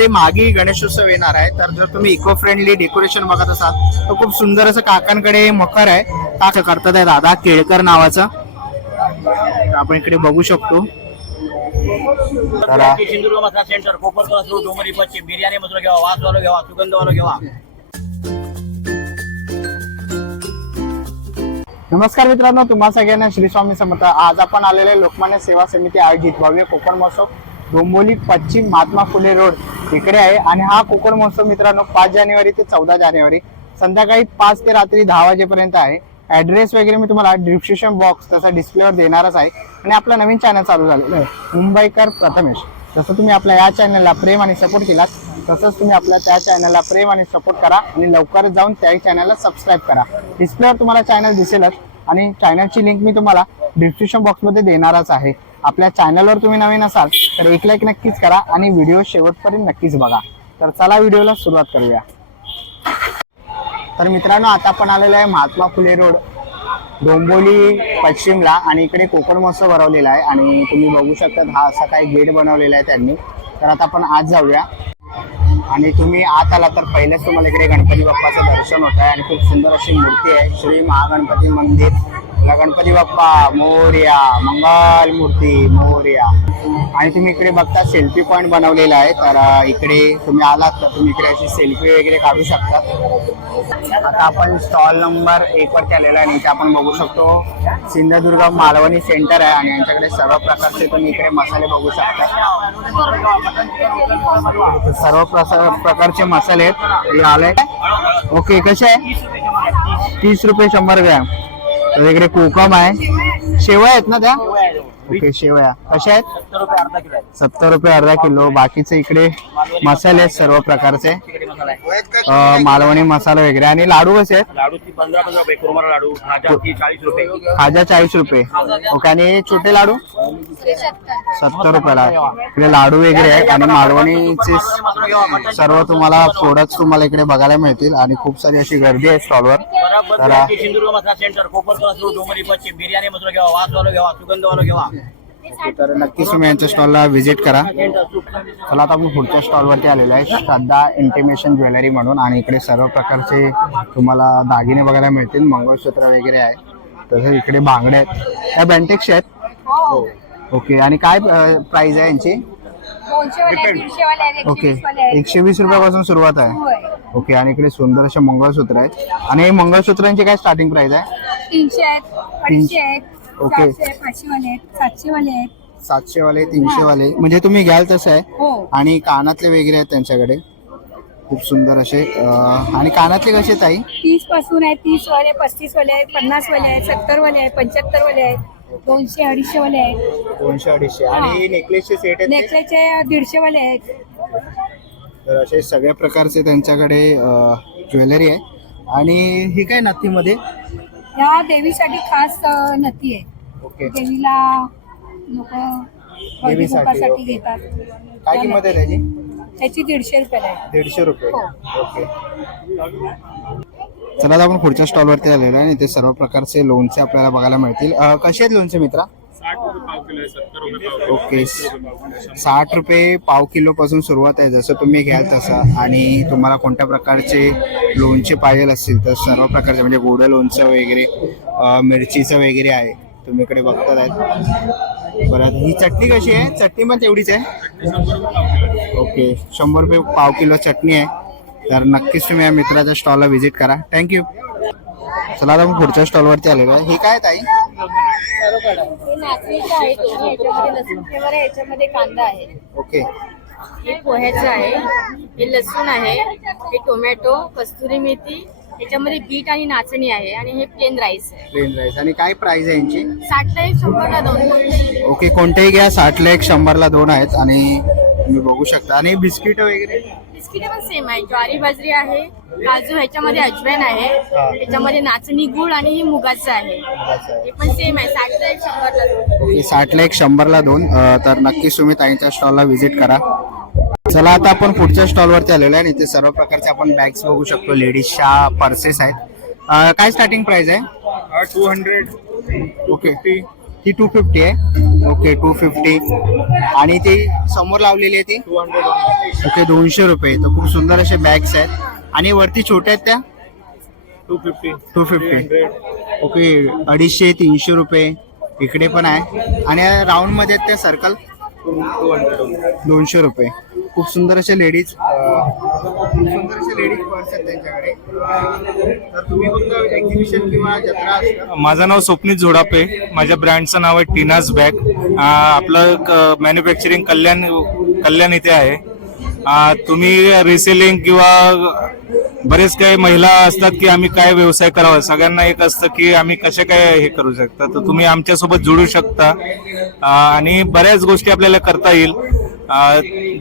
मध्ये मागे गणेशोत्सव येणार आहे. तर जर तुम्ही इको फ्रेंडली डेकोरेशन बघत असाल तर खूप सुंदर असं काकांकडे मकर आहे. का करतात आहे दादा केळकर नावाचं. आपण इकडे बघू शकतो. तर सिंधुदुर्ग मसाला सेंटर डोंगरी पश्चिम. बिर्याणी मसाला वासवाला सुगंधवाला नमस्कार मित्रांनो तुम्हा सगळ्यांना श्री स्वामी समर्थ. आज आपण आलेले लोकमान्य सेवा समिती आयोजित भव्य कोकण महोत्सव. डोंबोली पश्चिम महात्मा फुले रोड इकडे आहे. आणि हा कोकण महोत्सव मित्रांनो पाच जानेवारी ते चौदा जानेवारी संध्याकाळी पाच ते रात्री दहा वाजेपर्यंत आहे. ऍड्रेस वगैरे मी तुम्हाला डिस्क्रिप्शन बॉक्स तसा डिस्प्लेवर देणारच आहे. आणि आपला नवीन चॅनल चालू झालेलं आहे. मुंबईकर प्रथमेश. जसं तुम्ही आपल्या या चॅनलला प्रेम आणि सपोर्ट केलात तसंच तुम्ही आपल्या त्या चॅनलला प्रेम आणि सपोर्ट करा आणि लवकरच जाऊन त्या चॅनलला सबस्क्राईब करा. डिस्प्लेवर तुम्हाला चॅनल दिसेलच. आणि चॅनलची लिंक मी तुम्हाला डिस्क्रिप्शन बॉक्समध्ये देणारच आहे. आपल्या चॅनलवर तुम्ही नवीन असाल तर एक लाईक नक्कीच करा आणि व्हिडिओ शेवटपर्यंत नक्कीच बघा. तर चला व्हिडिओला सुरुवात करूया. तर मित्रांनो आता आपण आलेलो आहे महात्मा फुले रोड डोंबोली पश्चिमला आणि इकडे कोकण महोत्सव भरवलेला आहे आणि तुम्ही बघू शकता हा असा काही गेट बनवलेला आहे त्यांनी. तर आता आपण आज जाऊया. आणि तुम्ही आत आला तर पहिलेच तुम्हाला इकडे गणपती बाप्पाचं दर्शन होत आहे आणि खूप सुंदर अशी मूर्ती आहे. श्री महागणपती मंदिर. ला गणपती बाप्पा मोर्या मंगल मूर्ती मोर्या. आणि तुम्ही इकडे बघता सेल्फी पॉईंट बनवलेला आहे. तर इकडे तुम्ही आलात तर तुम्ही इकडे अशी सेल्फी वगैरे काढू शकता आता आपण स्टॉल नंबर एक वरती आलेला आहे आणि इथे आपण बघू शकतो सिंधुदुर्ग मालवणी सेंटर आहे आणि यांच्याकडे सर्व प्रकारचे तुम्ही इकडे मसाले बघू शकता. सर्व प्रकारचे मसाले आहेत. हे आले. ओके कसे आहे? तीस रुपये शंभर ग्रॅम. इकडे कोकम आहे. शेवया आहेत ना त्या? ओके शेवया. कशा आहेत. सत्तर रुपये अर्धा किलो. बाकीचे इकडे मसाले आहेत सर्व प्रकारचे. मसाला आहे मालवणी मसाला वगैरे. आणि लाडू कसे आहेत? लाडूची पंधरा पंधरा रुपये कुरमाला लाडू खाजाची चाळीस रुपये. खाजा चाळीस रुपये. ओके आणि छोटे लाडू? सत्तर रुपयाला. इकडे लाडू वगैरे आहेत. आणि मालवणीचे सर्व तुम्हाला प्रोडक्ट तुम्हाला इकडे बघायला मिळतील. आणि खूप सारी अशी गर्दी आहे स्टॉलवर. बरोबर. तर सिंधुदुर्ग मसाला सेंटर कोपर डोंगरी पश्चिम बिर्याणी मसाला घेवा वासवाला घेवा सुगंधवाला घेवा तर नक्कीच तुम्ही यांच्या स्टॉलला व्हिजिट करा. चला आता आपण पुढच्या स्टॉलवरती आलेलो आहे. श्रद्धा इंटिमेशन ज्वेलरी म्हणून आणि इकडे सर्व प्रकारचे तुम्हाला दागिने बघायला मिळतील मंगळसूत्र वगैरे आहे. तसंच इकडे बांगडे आहेत. त्या बँटेक्स आहेत? ओके आणि काय प्राइस आहे यांची? दोनशे वाले आहेत, दीडशे वाले आहेत, एकशे ओके वीस वाले आहेत. एकशे वीस रुपयापासून सुरुवात आहे. होय. ओके आणि इकडे सुंदर असे मंगळसूत्र आहेत. आणि हे मंगळसूत्रांची काय स्टार्टिंग प्राइस आहे? तीनशे आहेत अडीचशे आहेत. ओके. पाचशे वाले आहेत सातशे वाले आहेत. सातशे वाले तीनशे वाले म्हणजे तुम्ही घ्याल तसं आहे. हो. आणि कानातले वगैरे आहेत त्यांच्याकडे. खूप सुंदर असे. अं, आणि कानातले कसे ताई? तीसपासून आहेत तीस वाले पस्तीस वाले आहेत पन्नास वाले आहेत सत्तर वाले आहेत पंच्याहत्तर वाले आहेत दोनशे अडीचशे वाले आहेत. दोनशे अडीचशे. आणि नेकलेसचे सेट आहेत ते? नेकलेसचे दीडशे वाले आहेत. तर असे सगळ्या प्रकारचे त्यांच्याकडे ज्वेलरी आहे. आणि ही काय नथीमध्ये ह्या देवीसाठी खास अ, नथी आहे. ओके. देवीला लोक देवीसाठी, ओके. घेतात. काय किंमत आहे त्याची? त्याची दीडशे रुपयाला आहे. दीडशे रुपये. हो. ओके. चला आता आपण पुढच्या स्टॉलवरती आलेलो आहे आणि इथे सर्व प्रकारचे लोणचे आपल्याला बघायला मिळतील. अं, कसे आहेत लोणचे मित्रा? ओके. साठ रुपये पाव किलो पासून सुरुवात आहे जसं तुम्ही घ्याल तसं. आणि तुम्हाला कोणत्या प्रकारचे लोणचे पाहिजे असतील तर सर्व प्रकारचे म्हणजे गोडं लोणचं वगैरे मिरचीचं वगैरे आहे तुम्ही इकडे बघतात आहेत परत ही चटणी कशी आहे? चटणी पण तेवढीच आहे? ओके. शंभर रुपये पाव किलो चटणी आहे. तर नक्कीच तुम्ही या मित्राच्या स्टॉलला व्हिजिट करा. थँक्यू चला आता पुढच्या स्टॉलवरती आलेलो आहे. हे काय ताई? हे नाचणीचं आहे दोन्ही याच्यामध्ये लसूण फ्लेवर आहे याच्यामध्ये कांदा आहे. ओके. हे पोह्याचं आहे हे लसूण आहे हे टोमॅटो कस्तुरी मेथी याच्यामध्ये बीट आणि नाचणी आहे आणि हे प्लेन राईस आहे. Plain rice. आणि काय प्राइस आहे यांची? साठला एक शंभरला दोन. ओके कोणतेही घ्या साठला एक शंभरला दोन आहेत आणि तुम्ही बघू शकता. आणि बिस्किट वगैरे? बिस्किट पण सेम आहे. ज्वारी बाजरी आहे. काजू ह्याच्यामध्ये अजवाईन आहे. त्याच्यामध्ये नाचणी गुळ आणि हे मुगाचं आहे. हे पण सेम आहे. साठला एक शंभरला दोन. ओके साठला एक शंभरला दोन. अं, तर नक्कीच तुम्ही ताईंच्या स्टॉलला व्हिजिट करा. चला आता आपण पुढच्या स्टॉलवरती आलेलो आहे आणि इथे सर्व प्रकारचे आपण बॅग्स बघू शकतो. लेडीजच्या पर्सेस आहेत. अं, काय स्टार्टिंग प्राइस आहे? Two hundred okay. ती टू फिफ्टी आहे. ओके टू फिफ्टी आणि ती समोर लावलेली आहे ती. ओके दोनशे रुपये. तर खूप सुंदर असे बॅग्स आहेत. आणि वरती छोट्या आहेत त्या? Two fifty two fifty okay अडीचशे तीनशे रुपये. इकडे पण आहे. आणि राऊंडमध्ये आहेत त्या सर्कल दोनशे रुपये. खूप सुंदर अशा लेडीज सुंदर अशा लेडीज पर्स आहेत त्यांच्याकडे. तर तुम्ही फक्त एक्झिबिशन किंवा जत्रा माझं नाव स्वप्नीत झोडापे माझ्या ब्रँडचं नाव आहे टीनाज बॅग. अं, आपलं मॅन्युफॅक्चरिंग कल्याण कल्याण इथे आहे. तुम्ही रिसेलिंग किंवा बरेच काही महिला असतात की आम्ही काय व्यवसाय करावा? सगळ्यांना एक असतं की आम्ही कसे काय हे करू शकता? तर तुम्ही आमच्यासोबत जुळू शकता. आणि बऱ्याच गोष्टी आपल्याला करता येईल.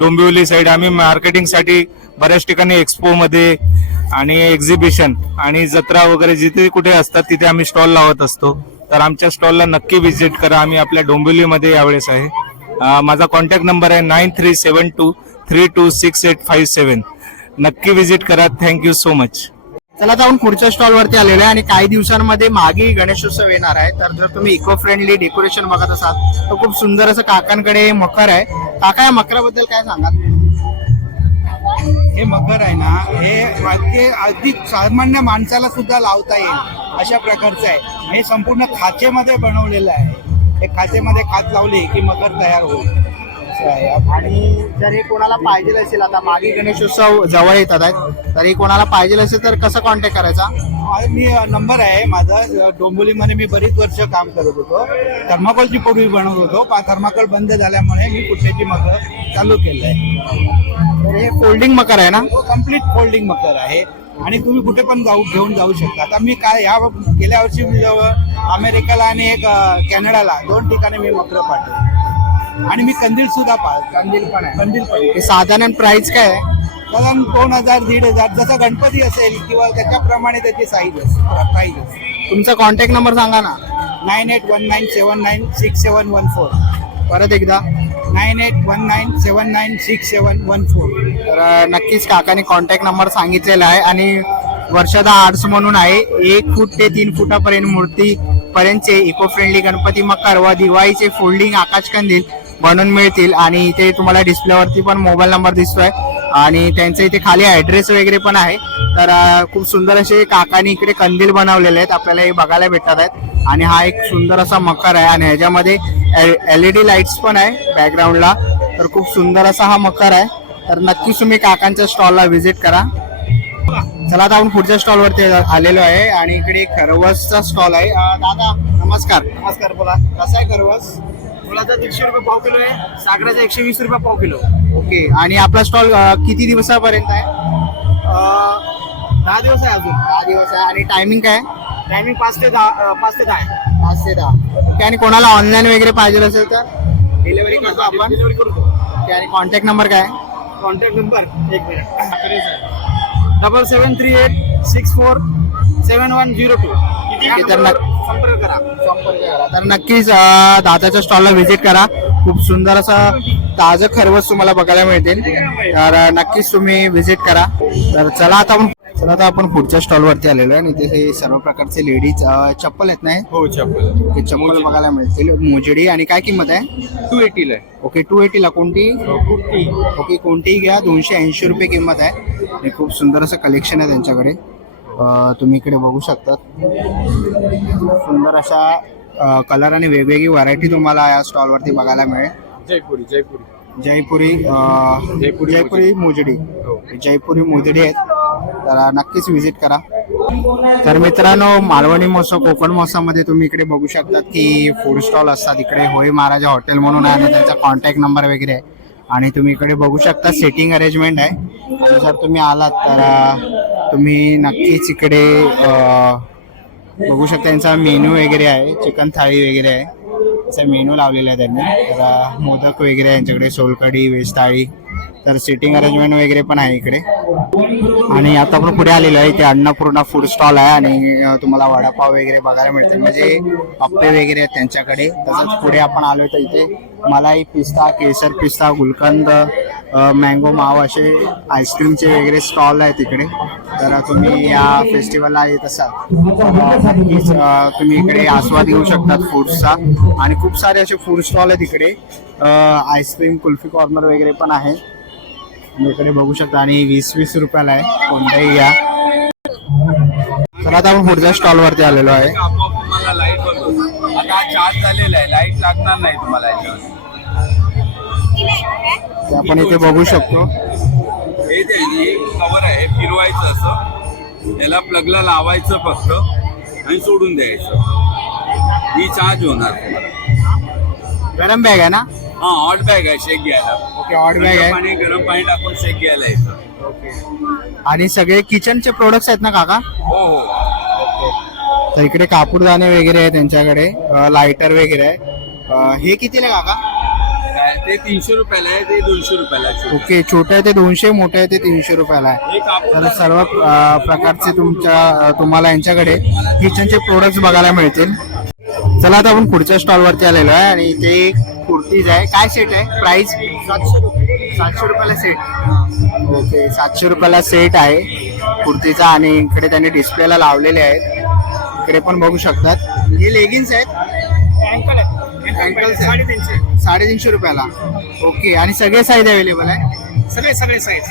डोंबिवली साईड आम्ही मार्केटिंगसाठी बऱ्याच ठिकाणी एक्सपोमध्ये आणि एक्झिबिशन आणि जत्रा वगैरे जिथे कुठे असतात तिथे आम्ही स्टॉल लावत असतो. तर आमच्या स्टॉलला नक्की व्हिजिट करा. आम्ही आपल्या डोंबिवलीमध्ये यावेळेस आहे. माझा कॉन्टॅक्ट नंबर आहे nine three seven two three two six eight five seven नक्की व्हिजिट करा. थँक्यू सो मच चला जाऊन पुढच्या स्टॉल वरती आलेलो आहे आणि काही दिवसांमध्ये मागे गणेशोत्सव येणार आहे. तर जर तुम्ही इको फ्रेंडली डेकोरेशन बघत असाल तर खूप सुंदर असं काकांकडे मकर आहे. काका या मकराबद्दल काय सांगाल? हे मकर आहे ना हे वाद्य अगदी सामान्य माणसाला सुद्धा लावता येईल अशा प्रकारचं आहे. हे संपूर्ण खाचेमध्ये बनवलेलं आहे. हे खाचेमध्ये खाच लावली की मकर तयार होईल. असं आहे. आणि जर हे कोणाला पाहिजे असेल आता मागे गणेशोत्सव जवळ येतात आहेत तर हे कोणाला पाहिजे असेल तर कसं कॉन्टॅक्ट करायचा? मी नंबर आहे माझा. डोंबिवलीमध्ये मी बरीच वर्ष काम करत होतो. थर्माकोलची पूर्वी बनवत होतो. पण थर्माकोल बंद झाल्यामुळे मी कुठल्याची मकर चालू केलं आहे. तर हे फोल्डिंग मकर आहे ना? कंप्लीट फोल्डिंग मकर आहे. आणि तुम्ही कुठे पण जाऊ घेऊन जाऊ शकता. आता मी काय या गेल्या वर्षी मी जवळ अमेरिकेला आणि एक कॅनडाला दोन ठिकाणी मी मकर पाठवले. आणि मी कंदील सुद्धा पाळ कंदील पण आहे. कंदील पण. आहे. हे साधारण प्राइस काय आहे? साधारण दोन हजार दीड हजार जसं गणपती असेल किंवा त्याच्याप्रमाणे त्याची साईज असते प्राईज असते तुमचा कॉन्टॅक्ट नंबर सांगा ना. Nine eight one nine seven nine six seven one four परत एकदा. Nine eight one nine seven nine six seven one four तर अ, नक्कीच काकाने कॉन्टॅक्ट नंबर सांगितलेला आहे आणि वर्षादा आर्ट्स म्हणून आहे. एक फूट ते तीन फुटापर्यंत मूर्ती पर्यंतचे इको फ्रेंडली गणपती मकर व दिवाळीचे फोल्डिंग आकाश कंदील बनवून मिळतील. आणि इथे तुम्हाला डिस्प्लेवरती पण मोबाईल नंबर दिसतोय. आणि त्यांचं इथे खाली ऍड्रेस वगैरे पण आहे. तर खूप सुंदर असे काकानी इकडे कंदील बनवलेले आहेत. आपल्याला हे बघायला भेटतात आहेत. आणि हा एक सुंदर असा मकर आहे. आणि ह्याच्यामध्ये एल ई डी लाईट्स पण आहे बॅकग्राऊंडला तर खूप सुंदर असा हा मकर आहे. तर नक्कीच तुम्ही काकांच्या स्टॉलला व्हिजिट करा. चला आता आपण पुढच्या स्टॉल वरती आलेलो आहे. आणि इकडे खरवसचा स्टॉल आहे. दादा नमस्कार. नमस्कार बोला. कसा आहे खरवस? मुलाचा दीडशे रुपये पाव किलो आहे. सागराचा एकशे वीस रुपये पाव किलो. ओके. आणि आपला स्टॉल किती दिवसापर्यंत आहे? दहा दिवस आहे अजून. दहा दिवस आहे. आणि टायमिंग काय टायमिंग पाच ते दहा पाच ते दहा आहे. पाच ते दहा. ओके. आणि कोणाला ऑनलाईन वगैरे पाहिजे असेल तर? डिलिव्हरी करतो आपण. डिलिव्हरी करतो. ओके, आणि कॉन्टॅक्ट नंबर काय? कॉन्टॅक्ट नंबर एक minute double seven three eight six four seven one zero two आहे, तर नक्की- संपर्क करा. संपर्क करा. तर नक्कीच अं, दादाच्या स्टॉलला व्हिजिट करा. खूप सुंदर असं ताजं खरवस तुम्हाला बघायला मिळतील. तर अं, नक्कीच तुम्ही व्हिजिट करा. तर चला आता आपण चला आता आपण पुढच्या स्टॉल वरती आलेलो आहे. आणि इथे हे सर्व प्रकारचे लेडीज चप्पल आहेत नाही हो? चप्पल. हे चप्पल बघायला मिळतील. मुजडी. आणि काय किंमत आहे? टू एटीला ओके टू एटीला कोणती? ओके कोणतीही घ्या. दोनशे ऐंशी रुपये किंमत आहे. आणि खूप सुंदर असं कलेक्शन आहे त्यांच्याकडे. तुम्ही इकडे बघू शकता सुंदर अशा कलर आणि वेगवेगळी व्हरायटी तुम्हाला या स्टॉलवरती बघायला मिळेल. जयपुरी जयपुरी. जयपुरी जयपुरी जयपुरी मोजडी. जयपुरी मोजडी आहेत. तर नक्कीच व्हिजिट करा. तर मित्रांनो मालवणी महोत्सव कोकण महोत्सवामध्ये तुम्ही इकडे बघू शकतात की फूड स्टॉल असतात इकडे. होय महाराजा हॉटेल म्हणून आहे आणि त्यांचा कॉन्टॅक्ट नंबर वगैरे आहे. आणि तुम्ही इकडे बघू शकता सेटिंग अरेंजमेंट आहे. आणि जर तुम्ही आलात तर तुम्ही नक्कीच इकडे बघू शकता यांचा मेनू वगैरे आहे चिकन थाळी वगैरे आहे. त्याचा मेनू लावलेला आहे त्यांनी. तर मोदक वगैरे आहे यांच्याकडे सोलकढी वेज थाळी. तर सिटिंग अरेंजमेंट वगैरे पण आहे इकडे. आणि आता आपण पुढे आलेलो आहे इथे अन्नपूर्णा फूड स्टॉल आहे आणि तुम्हाला वडापाव वगैरे बघायला मिळते म्हणजे अप्पे वगैरे आहेत त्यांच्याकडे. तसंच पुढे आपण आलो तर इथे मलाई पिस्ता केसर पिस्ता गुलकंद मँगो माव असे आईस्क्रीमचे वगैरे स्टॉल आहेत तिकडे तर तुम्ही या फेस्टिवलला येत असाल तुम्ही इकडे आस्वाद घेऊ शकतात फूड्सचा आणि खूप सारे असे फूड स्टॉल आहेत इकडे. आईस्क्रीम कुल्फी कॉर्नर वगैरे पण आहे. इकडे बघू शकता आणि वीस वीस रुपयाला आहे. कोणताही घ्या. तर आता आपण पुढच्या स्टॉल वरती आलेलो आहे. तुम्हाला लाइट. आता चार्ज झालेला आहे. लाइट लागणार नाही तुम्हाला आपण इथे बघू शकतो. हे ते कवर आहे फिरवायचं असं. त्याला प्लगला लावायचं फक्त आणि सोडून द्यायचं. ही चार्ज होणार. गरम बॅग आहे ना? हा हॉट बॅग आहे शेक घ्यायला. ओके हॉट बॅग थंड आहे. पाणी गरम पाणी टाकून शेक घ्यायला यायचं आणि सगळे किचनचे प्रोडक्ट्स आहेत ना काका? हो हो. तर इकडे कापूरदाणे वगैरे आहे त्यांच्याकडे लायटर वगैरे आहे. अं, हे कितीला आहे काका? काय ते तीनशे रुपयाला आहे ते दोनशे रुपयाला आहे. ओके छोटे आहे ते दोनशे मोठे आहे ते तीनशे रुपयाला आहे. हे कापूर तर सर्व अं, प्रकारचे तुमच्या अं, तुम्हाला यांच्याकडे किचनचे प्रोडक्ट्स बघायला मिळतील. चला आता आपण पुढच्या स्टॉल वरती आलेलो आहे आणि इथे कुर्तीज आहे. काय सेट आहे? प्राइस सातशे रुपये. सातशे रुपयाला सेट ओके सातशे रुपयाला सेट आहे. कुर्तीचा आणि इकडे त्यांनी डिस्प्लेला लावलेले आहेत. इकडे पण बघू शकतात. हे लेगिन्स आहेत. साडेतीनशे. रुपयाला. ओके आणि सगळे साईज अवेलेबल आहे? सगळे सगळे साईज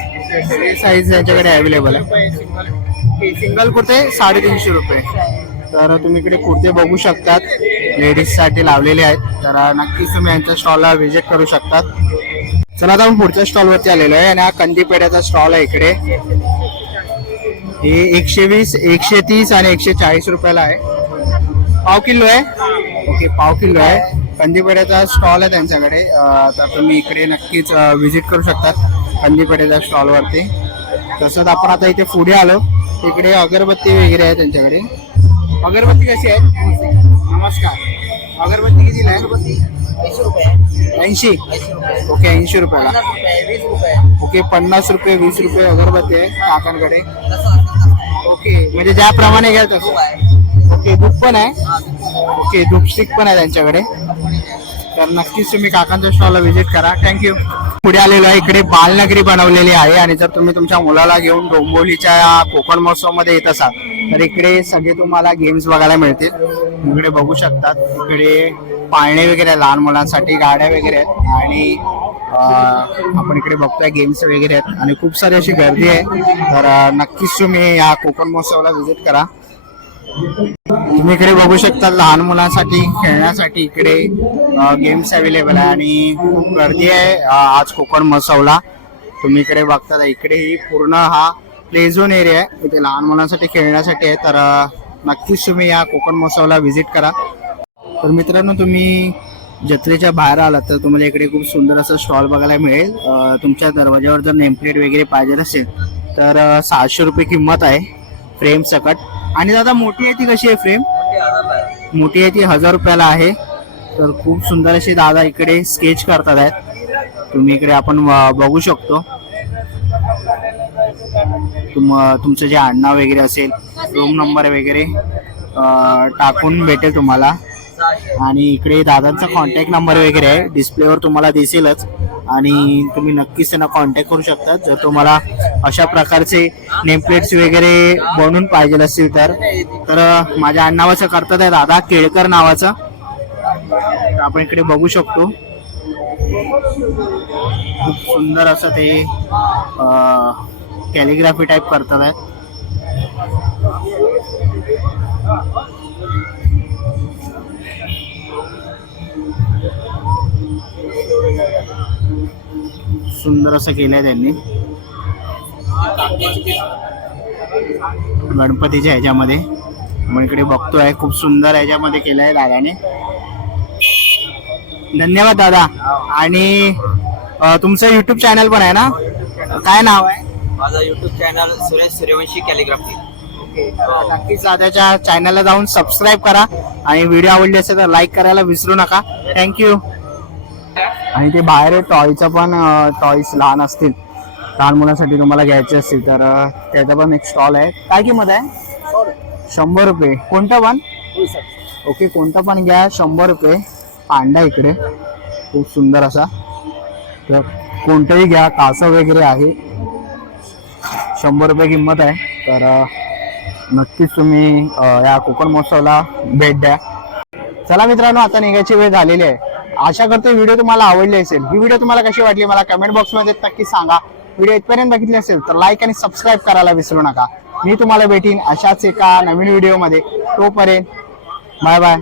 सगळे साईज यांच्याकडे अवेलेबल आहे. सिंगल कुर्ते साडेतीनशे रुपये. तर तुम्ही इकडे कुर्ते बघू शकतात. लेडीजसाठी लावलेले आहेत. तर नक्कीच तुम्ही यांच्या स्टॉलला व्हिजिट करू शकतात चला आता आपण पुढच्या स्टॉल वरती आलेलो आहे आणि हा कंदी पेढ्याचा स्टॉल आहे इकडे. हे एकशे वीस एकशे तीस आणि एकशे चाळीस रुपयाला आहे. पाव किलो आहे. ओके पाव किलो आहे. कंदीपेड्याचा स्टॉल आहे त्यांच्याकडे. तर तुम्ही इकडे नक्कीच व्हिजिट करू शकतात कंदीपेढ्याच्या स्टॉलवरती. तसंच आपण आता इथे पुढे आलो. इकडे अगरबत्ती वगैरे आहे त्यांच्याकडे. अगरबत्ती कशी आहे नमस्कार. अगरबत्ती कितीला आहे ऐंशी ओके ऐंशी रुपयाला. ओके पन्नास रुपये वीस रुपये अगरबत्ती आहे काकांकडे. ओके म्हणजे ज्याप्रमाणे घ्याल तसं. ओके धूप पण आहे? ओके धूप स्टिक पण आहे त्यांच्याकडे. तर नक्कीच तुम्ही काकांच्या स्टॉलला व्हिजिट करा. थँक्यू पुढे आलेलो आहे इकडे बालनगरी बनवलेली आहे. आणि जर तुम्ही तुमच्या मुलाला घेऊन डोंबोलीच्या कोकण महोत्सवमध्ये येत असाल तर इकडे सगळे तुम्हाला गेम्स बघायला मिळतील. इकडे बघू शकतात. इकडे पाळणे वगैरे लहान मुलांसाठी गाड्या वगैरे आहेत. आणि आपण इकडे बघतोय गेम्स वगैरे आहेत. आणि खूप सारी अशी गर्दी आहे. तर नक्कीच तुम्ही या कोकण महोत्सवाला व्हिजिट करा. तुम्ही इकडे बघू शकता लहान मुलांसाठी खेळण्यासाठी इकडे गेम्स अवेलेबल आहे. आणि खूप गर्दी आहे आज कोकण महोत्सवला. तुम्ही इकडे बघता इकडेही पूर्ण हा प्ले झोन एरिया आहे. इथे लहान मुलांसाठी खेळण्यासाठी आहे. तर नक्कीच तुम्ही या कोकण महोत्सवाला व्हिजिट करा. तर मित्रांनो तुम्ही जत्रेच्या बाहेर आलात तर तुम्हाला इकडे खूप सुंदर असं स्टॉल बघायला मिळेल. तुमच्या दरवाजावर जर नेमप्लेट वगैरे पाहिजे असेल तर सहाशे रुपये किंमत आहे फ्रेम सकट. आणि दादा मोठी आहे ती कशी आहे फ्रेम मोठी आहे ती हजार रुपयाला आहे. तर खूप सुंदर असे दादा इकडे स्केच करतात आहेत. तुम्ही इकडे आपण बघू शकतो. तुम तुमचं जे आडनाव वगैरे असेल रूम नंबर वगैरे टाकून भेटेल तुम्हाला. आणि इकडे दादांचा कॉन्टॅक्ट नंबर वगैरे आहे. डिस्प्लेवर तुम्हाला दिसेलच. आणि तुम्ही नक्कीच त्यांना कॉन्टॅक्ट करू शकता. जर तुम्हाला अशा प्रकारचे नेमप्लेट्स वगैरे बनवून पाहिजे असतील तर तर माझ्या आडनावाचं करतात आहे दादा केळकर नावाचं. तर आपण इकडे बघू शकतो. खूप सुंदर असं ते कॅलिग्राफी टाईप करतात आहेत सुंदर असं केलंय त्यांनी. गणपतीच्या ह्याच्यामध्ये. आपण इकडे बघतोय खूप सुंदर ह्याच्यामध्ये केलंय दादाने. धन्यवाद दादा. आणि तुमचं युट्यूब चॅनल पण आहे ना? काय नाव आहे? माझा YouTube channel Suresh Suryavanshi calligraphy नक्कीच दादाच्या चॅनलला जाऊन सबस्क्राईब करा आणि व्हिडिओ आवडली असेल तर लाईक करायला विसरू नका. थँक्यू आणि ते बाहेर टॉयचं पण टॉईस लहान असतील. लहान मुलांसाठी तुम्हाला घ्यायचे असतील तर त्याचा पण एक स्टॉल आहे. काय किंमत आहे? शंभर रुपये. कोणतं पण? ओके कोणतं पण घ्या शंभर रुपये. पांडा इकडे. खूप सुंदर असा. तर कोणतंही घ्या कासव वगैरे आहे. शंभर रुपये किंमत आहे. तर नक्कीच तुम्ही या कोकण महोत्सवाला भेट द्या. चला मित्रांनो आता निघायची वेळ झालेली आहे. आशा करतो व्हिडिओ तुम्हाला आवडली असेल. ही व्हिडिओ तुम्हाला कशी वाटली मला कमेंट बॉक्समध्ये नक्की सांगा. व्हिडिओ इथपर्यंत बघितली असेल तर लाईक आणि सबस्क्राईब करायला विसरू नका. मी तुम्हाला भेटीन अशाच एका नवीन व्हिडिओमध्ये. तोपर्यंत बाय बाय